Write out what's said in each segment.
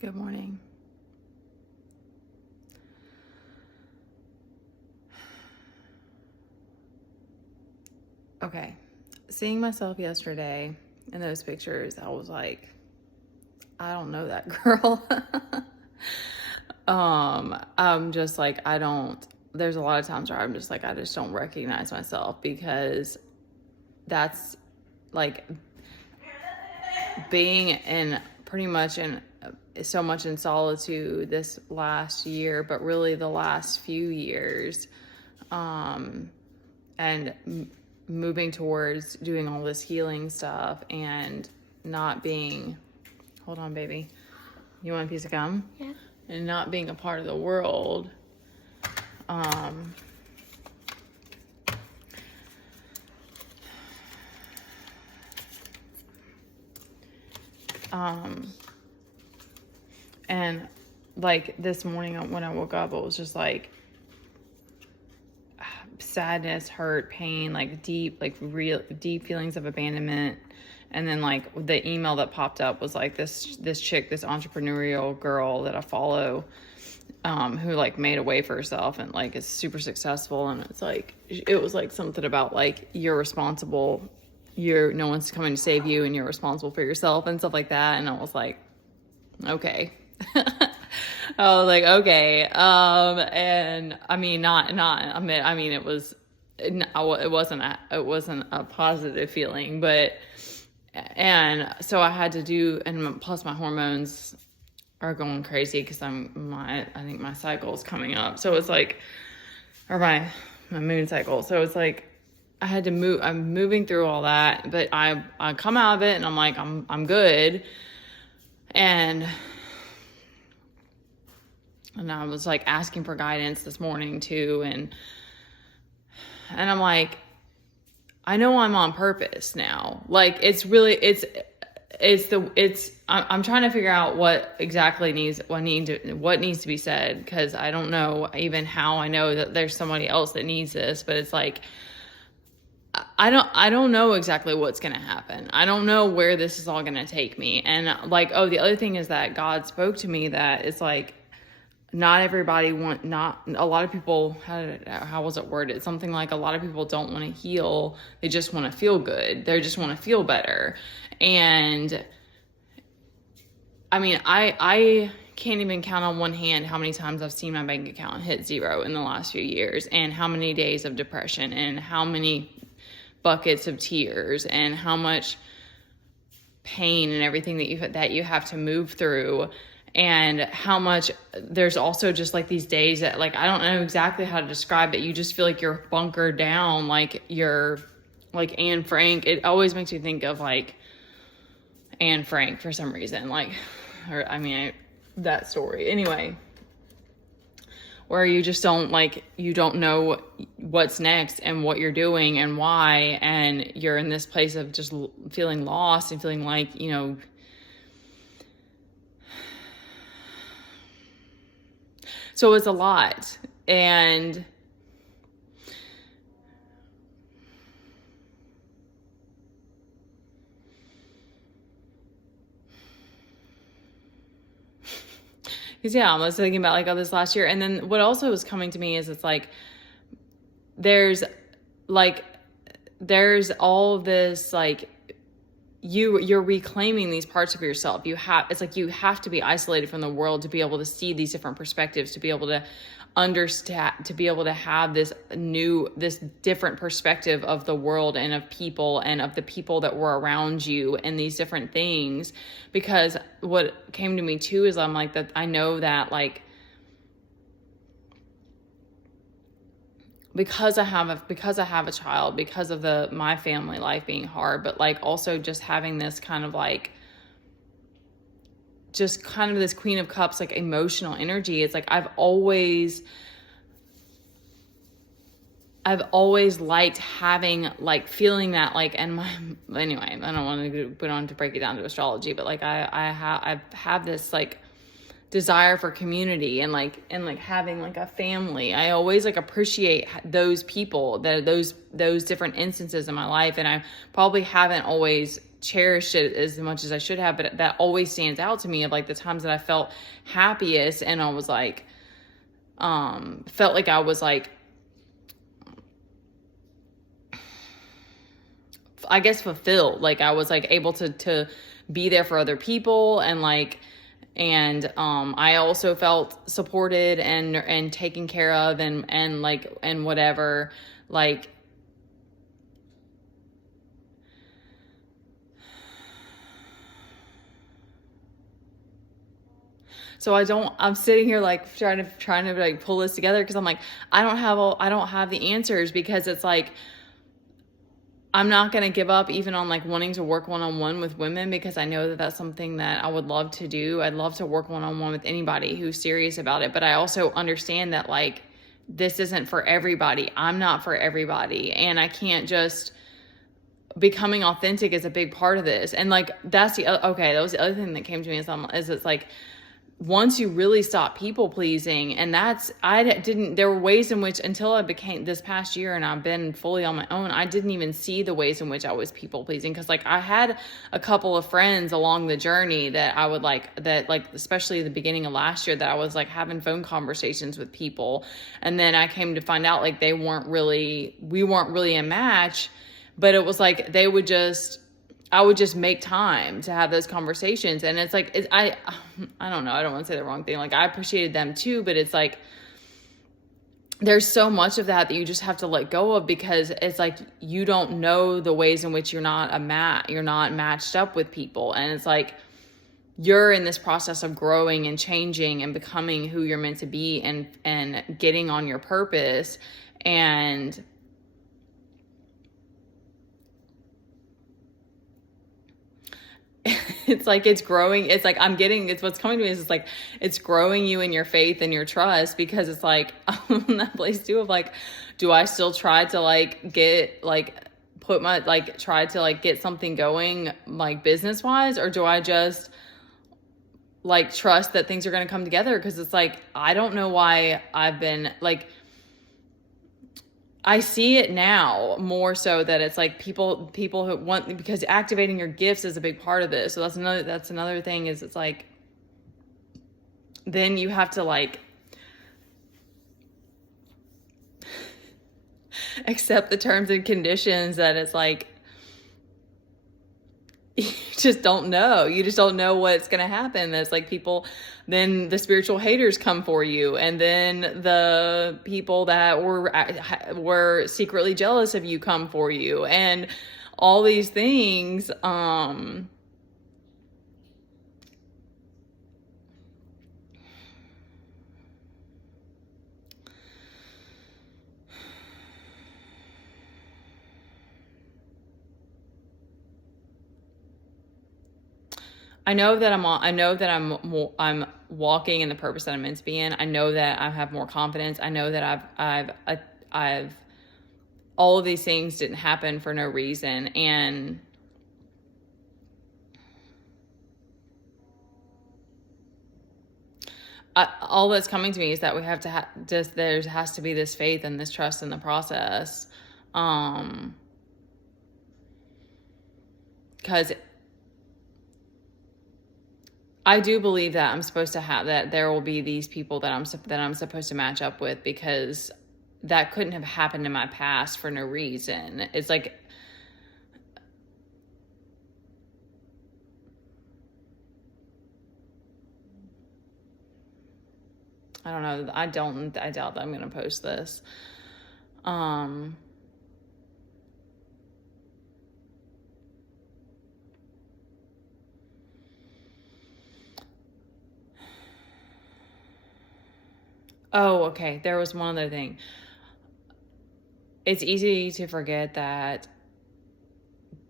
Good morning. Okay, seeing myself yesterday in those pictures, I was like, I don't know that girl. I'm just like, there's a lot of times where I'm just like, I just don't recognize myself because that's like being in pretty much in so much in solitude this last year, but really the last few years, and moving towards doing all this healing stuff and not being, hold on, baby. You want a piece of gum? Yeah. And not being a part of the world. And like this morning when I woke up, it was just like sadness, hurt, pain, like real deep feelings of abandonment. And then like the email that popped up was like this chick, this entrepreneurial girl that I follow, who like made a way for herself and like is super successful. And it's like, it was like something about like, you're responsible, no one's coming to save you and you're responsible for yourself and stuff like that. And I was like, okay. I was like, okay. And I mean, it wasn't a positive feeling, and so I had to do, and plus my hormones are going crazy because I think my cycle is coming up. So it's like, or my moon cycle. So it's like, I had to move, I'm moving through all that, but I come out of it and I'm like, I'm good. And I was like asking for guidance this morning too. And I'm like, I know I'm on purpose now. Like I'm trying to figure out what needs to be said. Cause I don't know even how I know that there's somebody else that needs this, but it's like, I don't know exactly what's going to happen. I don't know where this is all going to take me. And like, the other thing is that God spoke to me that it's like, not a lot of people, how was it worded? Something like a lot of people don't want to heal. They just want to feel good. They just want to feel better. And I mean, I can't even count on one hand how many times I've seen my bank account hit zero in the last few years, and how many days of depression, and how many buckets of tears, and how much pain and everything that you have to move through. And how much there's also just like these days that like, I don't know exactly how to describe it. You just feel like you're bunkered down, like you're like Anne Frank. It always makes me think of like Anne Frank for some reason, that story. Anyway, where you just you don't know what's next and what you're doing and why. And you're in this place of just feeling lost and feeling like, so it's a lot. And because I was thinking about like all this last year. And then what also was coming to me is it's like, there's all this, like, you're reclaiming these parts of yourself. It's like you have to be isolated from the world to be able to see these different perspectives, to be able to understand, to be able to have this different perspective of the world and of people and of the people that were around you and these different things. Because what came to me too is I'm like, that I know that like, because I have a child, because of my family life being hard, but like also just having this kind of like, just kind of this Queen of Cups, like emotional energy. It's like, I've always liked having, like, feeling that, like, and anyway, I don't want to break it down to astrology, but like, I have this like desire for community and having like a family. I always like appreciate those people, those different instances in my life. And I probably haven't always cherished it as much as I should have, but that always stands out to me of like the times that I felt happiest and I was like, felt like I was like, I guess fulfilled. Like I was like able to be there for other people and like, and I also felt supported and taken care of and like, and whatever, like, so I'm sitting here like trying to like pull this together because I'm like, I don't have the answers, because it's like, I'm not going to give up even on like wanting to work one-on-one with women, because I know that that's something that I would love to do. I'd love to work one-on-one with anybody who's serious about it. But I also understand that like, this isn't for everybody. I'm not for everybody. And I can't just, becoming authentic is a big part of this. And like, that was the other thing that came to me is it's like, once you really stop people pleasing, and there were ways in which, until I became this past year and I've been fully on my own, I didn't even see the ways in which I was people pleasing. Cause like I had a couple of friends along the journey that I would especially the beginning of last year, that I was like having phone conversations with people. And then I came to find out like we weren't really a match, but it was like, I would just make time to have those conversations. And it's like, I don't know. I don't want to say the wrong thing. Like I appreciated them too, but it's like, there's so much of that you just have to let go of, because it's like, you don't know the ways in which you're not matched up with people. And it's like, you're in this process of growing and changing and becoming who you're meant to be and getting on your purpose. And it's like, it's growing. It's like, it's what's coming to me is it's like, it's growing you in your faith and your trust, because it's like, I'm in that place too of like, do I still try to like get like, try to like get something going like business wise, or do I just like trust that things are going to come together? Cause it's like, I don't know why I've been like, I see it now more so that it's like people who want, because activating your gifts is a big part of this. So that's another thing is it's like, then you have to like accept the terms and conditions that it's like, you just don't know. You just don't know what's going to happen. That's like then the spiritual haters come for you. And then the people that were secretly jealous of you come for you. And all these things, I know that I'm walking in the purpose that I'm meant to be in. I know that I have more confidence. I know that I've all of these things didn't happen for no reason. And all that's coming to me is that we have to there has to be this faith and this trust in the process. Because I do believe that I'm supposed to have that there will be these people that I'm supposed to match up with, because that couldn't have happened in my past for no reason. It's like, I don't know. I doubt that I'm going to post this. Oh, okay. There was one other thing. It's easy to forget that,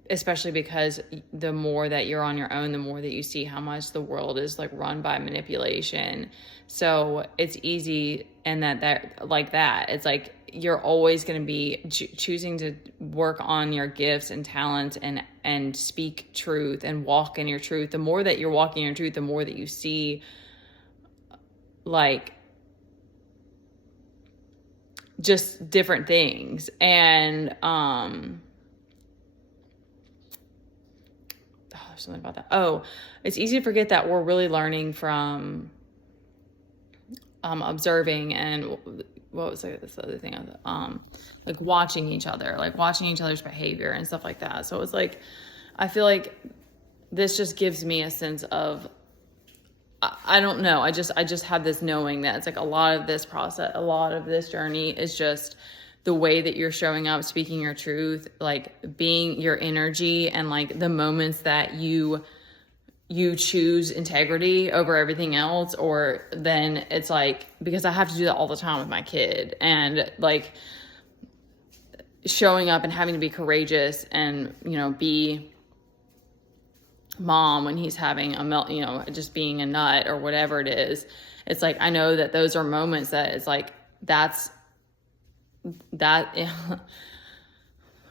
especially because the more that you're on your own, the more that you see how much the world is like run by manipulation. So it's easy, and that like that, it's like you're always going to be choosing to work on your gifts and talents and speak truth and walk in your truth. The more that you're walking in your truth, the more that you see like just different things. And something about that. Oh, it's easy to forget that we're really learning from observing, and what was this other thing? Like watching each other, like watching each other's behavior and stuff like that. So it's like, I feel like this just gives me a sense of, I don't know. I just have this knowing that it's like a lot of this process, a lot of this journey is just the way that you're showing up, speaking your truth, like being your energy, and like the moments that you choose integrity over everything else, or then it's like, because I have to do that all the time with my kid, and like showing up and having to be courageous and, be mom when he's having just being a nut or whatever it is. It's like, I know that those are moments that it's like, that's that.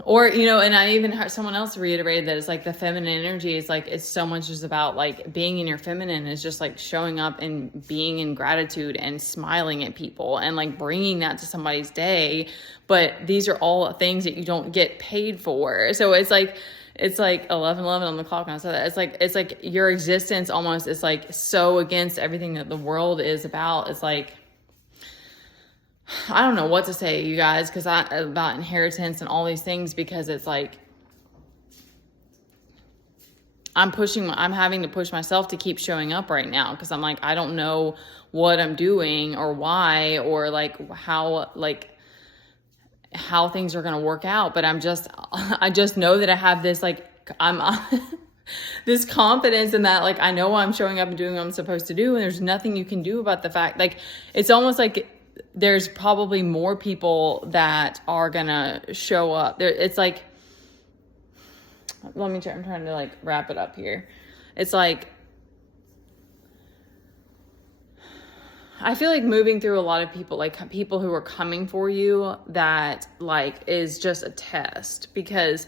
Or, and I even heard someone else reiterated that it's like the feminine energy is like, it's so much just about like being in your feminine is just like showing up and being in gratitude and smiling at people and like bringing that to somebody's day. But these are all things that you don't get paid for. So it's like 11:11 on the clock. And I said that it's like your existence almost is like so against everything that the world is about. It's like, I don't know what to say, you guys, about inheritance and all these things, because it's like, I'm having to push myself to keep showing up right now. Cause I'm like, I don't know what I'm doing or why, or like how things are going to work out. But I just know that I have this, like, this confidence in that, like, I know I'm showing up and doing what I'm supposed to do. And there's nothing you can do about the fact, like, it's almost like there's probably more people that are gonna show up there. It's like, I'm trying to like wrap it up here. It's like, I feel like moving through a lot of people, like people who are coming for you, that like is just a test, because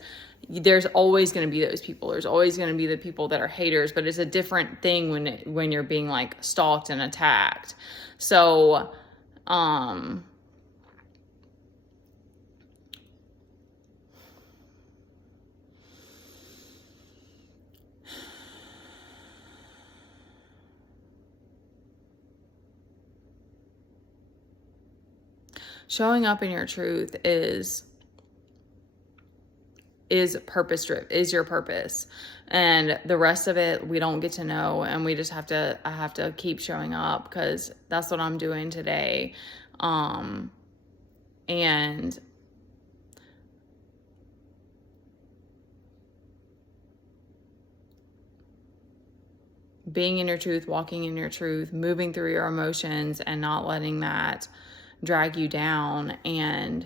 there's always going to be those people. There's always going to be the people that are haters, but it's a different thing when you're being like stalked and attacked. So, showing up in your truth is purpose driven, is your purpose. And the rest of it, we don't get to know. And we just I have to keep showing up, because that's what I'm doing today. And being in your truth, walking in your truth, moving through your emotions and not letting that drag you down, and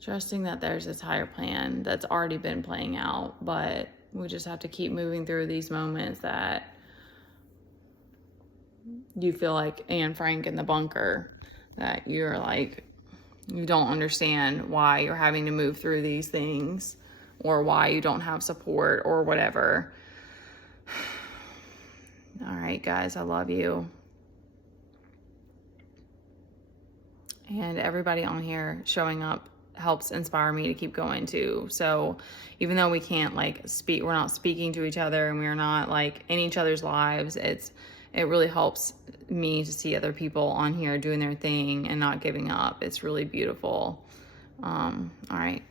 trusting that there's this higher plan that's already been playing out. But we just have to keep moving through these moments that you feel like Anne Frank in the bunker, that you're like, you don't understand why you're having to move through these things, or why you don't have support or whatever. All right, guys, I love you. And everybody on here showing up helps inspire me to keep going too. So even though we can't like speak, we're not speaking to each other, and we're not like in each other's lives, it really helps me to see other people on here doing their thing and not giving up. It's really beautiful. All right.